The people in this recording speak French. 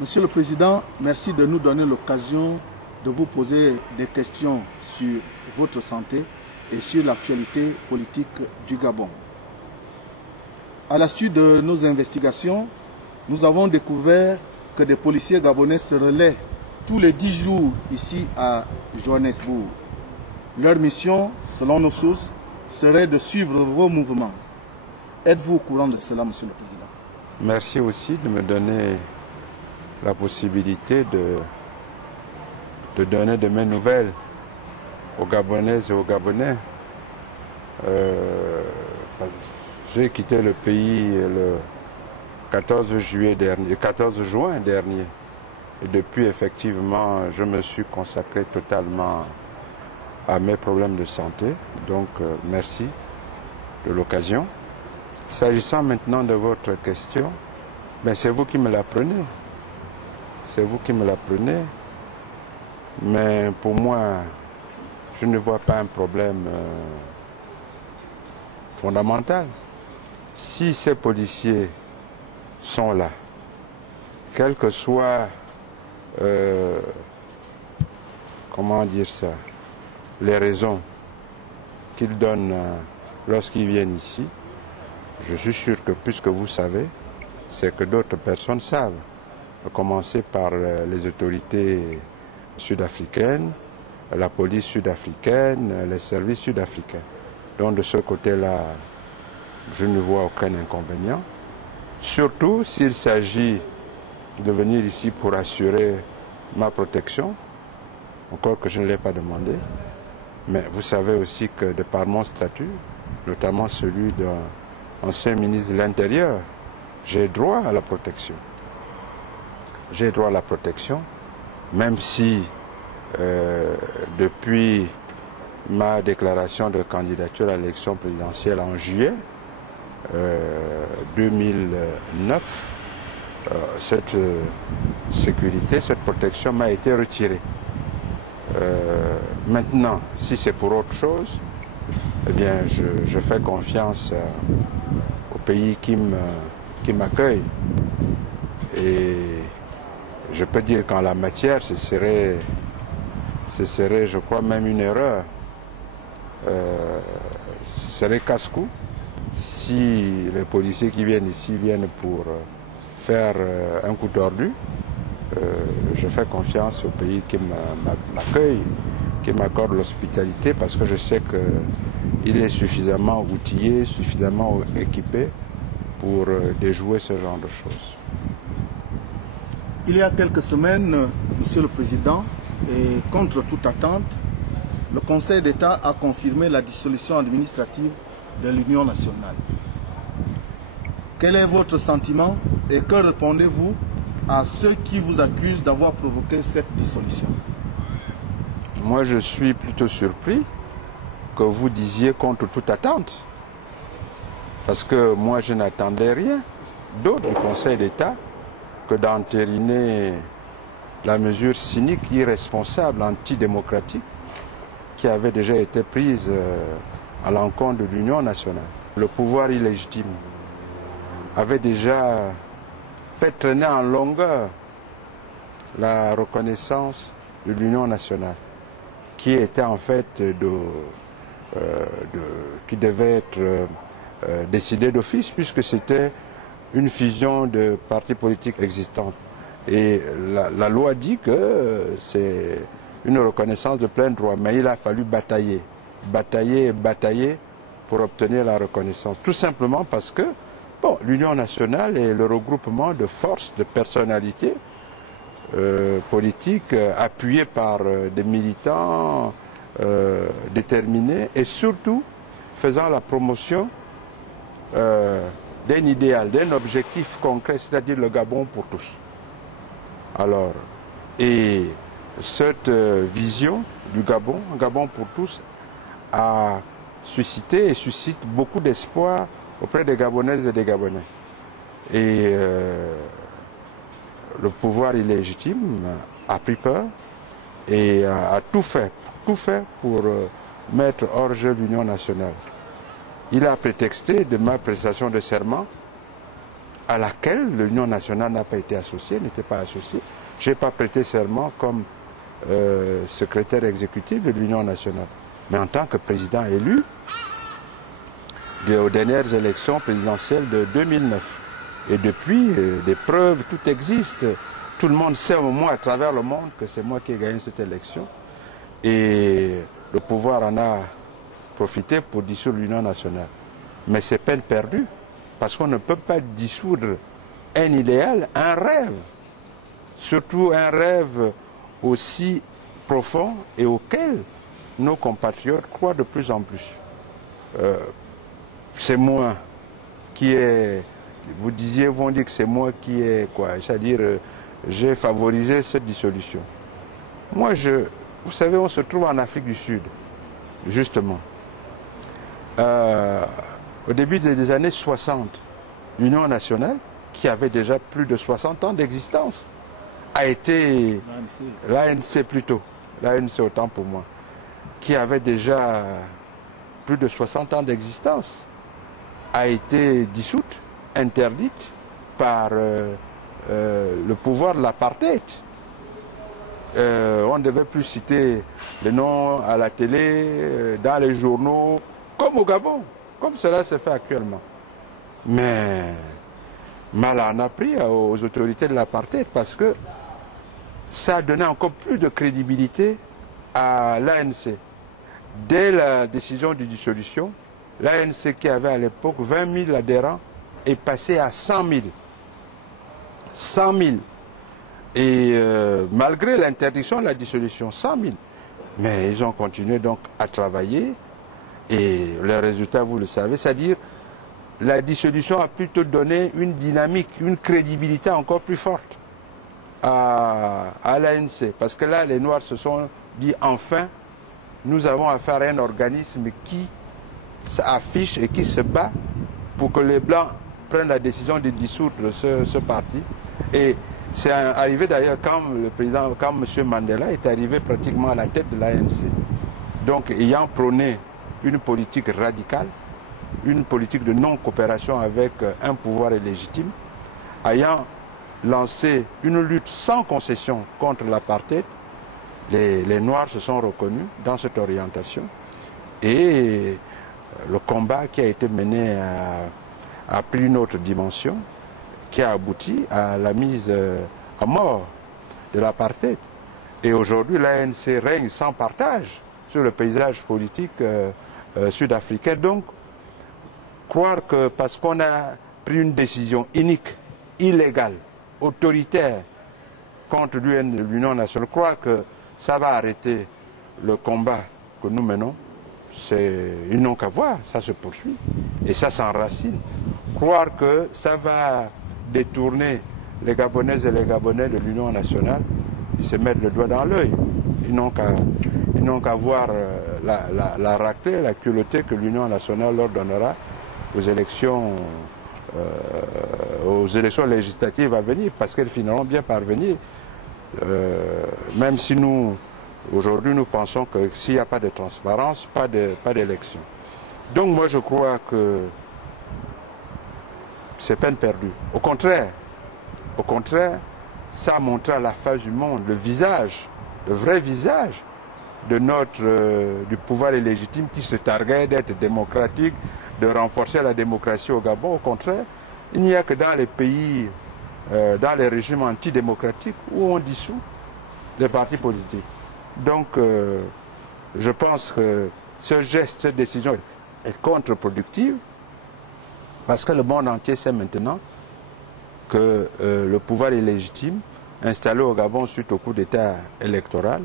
Monsieur le Président, merci de nous donner l'occasion de vous poser des questions sur votre santé et sur l'actualité politique du Gabon. À la suite de nos investigations, nous avons découvert que des policiers gabonais se relaient tous les 10 jours ici à Johannesburg. Leur mission, selon nos sources, serait de suivre vos mouvements. Êtes-vous au courant de cela, Monsieur le Président? Merci aussi de me donner la possibilité de donner de mes nouvelles aux Gabonaises et aux Gabonais. J'ai quitté le pays le 14 juin dernier. Et depuis, effectivement, je me suis consacré totalement à mes problèmes de santé. Donc, merci de l'occasion. S'agissant maintenant de votre question, ben, c'est vous qui me l'apprenez. C'est vous qui me l'apprenez. Mais pour moi, je ne vois pas un problème fondamental. Si ces policiers sont là, quelles que soient, comment dire ça, les raisons qu'ils donnent lorsqu'ils viennent ici, je suis sûr que puisque vous savez, c'est que d'autres personnes savent, à commencer par les autorités sud-africaines, la police sud-africaine, les services sud-africains. Donc de ce côté-là, je ne vois aucun inconvénient. Surtout s'il s'agit de venir ici pour assurer ma protection, encore que je ne l'ai pas demandé. Mais vous savez aussi que de par mon statut, notamment celui d'un ancien ministre de l'Intérieur, j'ai droit à la protection. J'ai droit à la protection, même si depuis ma déclaration de candidature à l'élection présidentielle en juillet 2009, cette sécurité, cette protection m'a été retirée. Maintenant, si c'est pour autre chose, eh bien, je fais confiance au pays qui m'accueille. Et je peux dire qu'en la matière, ce serait, je crois, même une erreur. Ce serait casse-cou si les policiers qui viennent ici viennent pour faire un coup tordu. Je fais confiance au pays qui m'accueille, qui m'accorde l'hospitalité, parce que je sais qu'il est suffisamment outillé, suffisamment équipé pour déjouer ce genre de choses. Il y a quelques semaines, Monsieur le Président, et contre toute attente, le Conseil d'État a confirmé la dissolution administrative de l'Union nationale. Quel est votre sentiment et que répondez-vous à ceux qui vous accusent d'avoir provoqué cette dissolution? Moi, je suis plutôt surpris que vous disiez contre toute attente. Parce que moi, je n'attendais rien d'autre du Conseil d'État que d'entériner la mesure cynique, irresponsable, antidémocratique qui avait déjà été prise à l'encontre de l'Union nationale. Le pouvoir illégitime avait déjà fait traîner en longueur la reconnaissance de l'Union nationale, qui était en fait qui devait être décidée d'office, puisque c'était une fusion de partis politiques existants. Et la loi dit que c'est une reconnaissance de plein droit, mais il a fallu batailler pour obtenir la reconnaissance. Tout simplement parce que bon, l'Union nationale est le regroupement de forces, de personnalités politiques appuyées par des militants déterminés et surtout faisant la promotion d'un idéal, d'un objectif concret, c'est-à-dire le Gabon pour tous. Alors, et cette vision du Gabon, Gabon pour tous, a suscité et suscite beaucoup d'espoir auprès des Gabonaises et des Gabonais. Et le pouvoir illégitime a pris peur et a tout fait pour mettre hors jeu l'Union nationale. Il a prétexté de ma prestation de serment à laquelle l'Union nationale n'a pas été associée, n'était pas associée. Je n'ai pas prêté serment comme secrétaire exécutif de l'Union nationale. Mais en tant que président élu aux dernières élections présidentielles de 2009. Et depuis, des preuves, tout existe. Tout le monde sait au moins à travers le monde que c'est moi qui ai gagné cette élection. Et le pouvoir en a profité pour dissoudre l'Union nationale. Mais c'est peine perdue, parce qu'on ne peut pas dissoudre un idéal, un rêve. Surtout un rêve aussi profond et auquel nos compatriotes croient de plus en plus. C'est moi qui ai, vous disiez, vont dire que c'est moi qui ai, quoi, c'est-à-dire j'ai favorisé cette dissolution. Moi, vous savez, on se trouve en Afrique du Sud, justement. Au début des années 60, l'Union nationale, qui avait déjà plus de 60 ans d'existence, a été l'ANC plutôt, l'ANC autant pour moi, qui avait déjà plus de 60 ans d'existence, a été dissoute, interdite par le pouvoir de l'apartheid. On ne devait plus citer les noms à la télé, dans les journaux, comme au Gabon, comme cela se fait actuellement. Mais mal en a pris aux autorités de l'apartheid parce que ça a donné encore plus de crédibilité à l'ANC. Dès la décision de dissolution, l'ANC qui avait à l'époque 20 000 adhérents est passé à 100 000. 100 000. Et malgré l'interdiction de la dissolution, 100 000. Mais ils ont continué donc à travailler et le résultat, vous le savez, c'est-à-dire la dissolution a plutôt donné une dynamique, une crédibilité encore plus forte à l'ANC. Parce que là, les Noirs se sont dit enfin, nous avons affaire à un organisme qui s'affiche et qui se bat pour que les Blancs prennent la décision de dissoudre ce parti. Et c'est arrivé d'ailleurs quand M. Mandela est arrivé pratiquement à la tête de l'ANC. Donc, ayant prôné une politique radicale, une politique de non-coopération avec un pouvoir illégitime, ayant lancé une lutte sans concession contre l'apartheid, les Noirs se sont reconnus dans cette orientation. Et le combat qui a été mené a pris une autre dimension, qui a abouti à la mise à mort de l'apartheid. Et aujourd'hui, l'ANC règne sans partage sur le paysage politique sud-africain. Donc, croire que parce qu'on a pris une décision inique, illégale, autoritaire contre l'Union nationale, croire que ça va arrêter le combat que nous menons, ils n'ont qu'à voir, ça se poursuit et ça s'enracine. Croire que ça va détourner les Gabonaises et les Gabonais de l'Union nationale, ils se mettent le doigt dans l'œil. Ils n'ont qu'à voir la raclée, la culottée que l'Union nationale leur donnera aux élections législatives à venir, parce qu'elles finiront bien par venir. Même si nous, aujourd'hui, nous pensons que s'il n'y a pas de transparence, pas d'élection. Donc moi, je crois que c'est peine perdue. Au contraire, ça a montré à la face du monde le visage, le vrai visage du pouvoir illégitime qui se targuait d'être démocratique, de renforcer la démocratie au Gabon. Au contraire, il n'y a que dans les pays, dans les régimes antidémocratiques où on dissout les partis politiques. Donc, je pense que ce geste, cette décision est contre-productive parce que le monde entier sait maintenant que le pouvoir illégitime installé au Gabon suite au coup d'État électoral